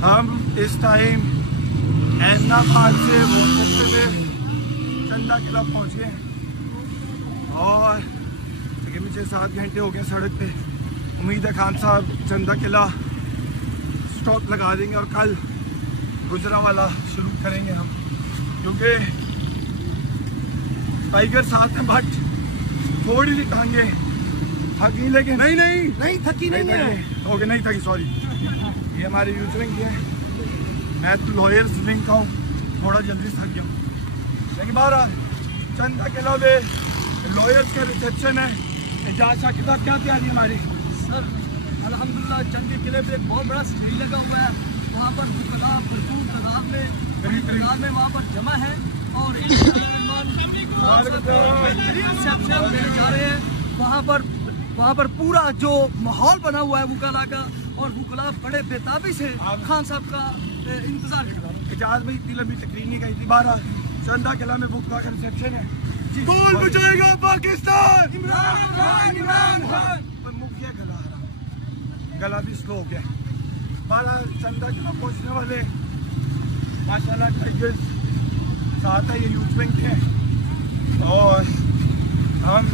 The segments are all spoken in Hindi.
हम इस टाइम अहमदाबाद से वोट करते हुए चंदा किला पहुँच गए हैं और तकरीबन 6-7 घंटे हो गए सड़क पे। उम्मीद है खान साहब चंदा किला स्टॉप लगा देंगे और कल गुजरांवाला शुरू करेंगे हम, क्योंकि टाइगर साथ में बट थोड़ी सी टांगे थकी, लेकिन नहीं थकी नहीं है। ओके, नहीं थकी, सॉरी। ये हमारी यूथ विंग की है, मैं तो लॉयर्स विंग का हूँ, थोड़ा जल्दी थक गया हूँ। लेकिन बहरहाल चंदा किला में लॉयर्स का रिसेप्शन है। एजाज शाह किताब क्या तैयारी हमारी? सर अल्हम्दुलिल्लाह चंदा किले पे एक बहुत बड़ा स्क्रीन लगा हुआ है, वहाँ पर भरपूर तादाद में वहाँ पर जमा है और रिसेप्शन देने जा रहे हैं। वहाँ पर पूरा जो माहौल बना हुआ है वुकला का, और वुकला बड़े बेताबी से खान साहब का इंतजार कर रहा है। एजाज भाई इतनी लंबी तकरीर नहीं गई थी। बहरहाल चंदा किला में वुकला का रिसेप्शन है। बोल बचाएगा पाकिस्तान, इमरान इमरान पर मुखिया गला भी स्लो हो गया। बहरहाल चंदा किला पहुँचने वाले माशाल्लाह टाइगर्स साथ है, ये यूथ विंग है और हम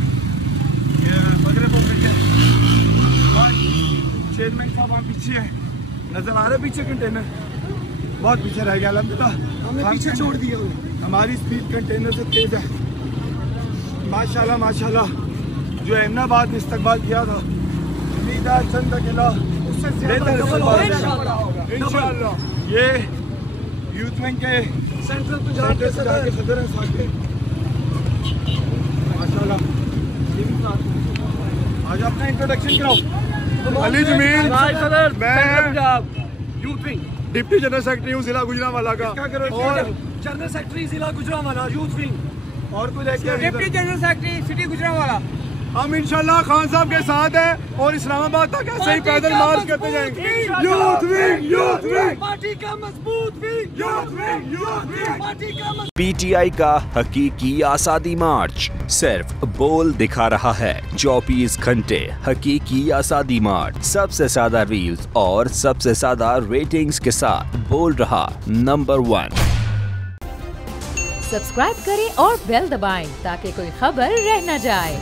मगरब हो गए और चेयरमैन साहब वहाँ पीछे हैं, नजर आ रहे पीछे कंटेनर बहुत पीछे रह गया। अल्हम्दुलिल्लाह हमने पीछे छोड़ दिया, हमारी स्पीड कंटेनर से तेज है। माशाल्लाह माशाल्लाह जो अहमदाबाद ने इस्तकबाल किया था, उम्मीद है चंदा किला उससे इंशाल्लाह। ये यूथ विंग के सेंट्रल पंजाब के सदर हैं साके, माशाल्लाह। आज अपना इंट्रोडक्शन कराओ। अली जमील, मैं youth wing deputy general secretary हूँ जिला गुजरांवाला का, और जनरल सेक्रेटरी जिला गुजरांवाला यूथ विंग, और कोई deputy general secretary city Gujranwala. हम इंशाल्लाह खान साहब के साथ हैं और इस्लामाबाद तक ऐसे ही पैदल मार्च करते जाएंगे। यूथ विंग पार्टी का मजबूत विंग, यूथ विंग पार्टी का PTI का हकीकी आज़ादी मार्च सिर्फ बोल दिखा रहा है। 24 घंटे हकीकी आज़ादी मार्च, सबसे ज्यादा रील्स और सबसे ज्यादा रेटिंग्स के साथ बोल रहा नंबर 1। सब्सक्राइब करें और बेल दबाएं ताकि कोई खबर रह न जाए।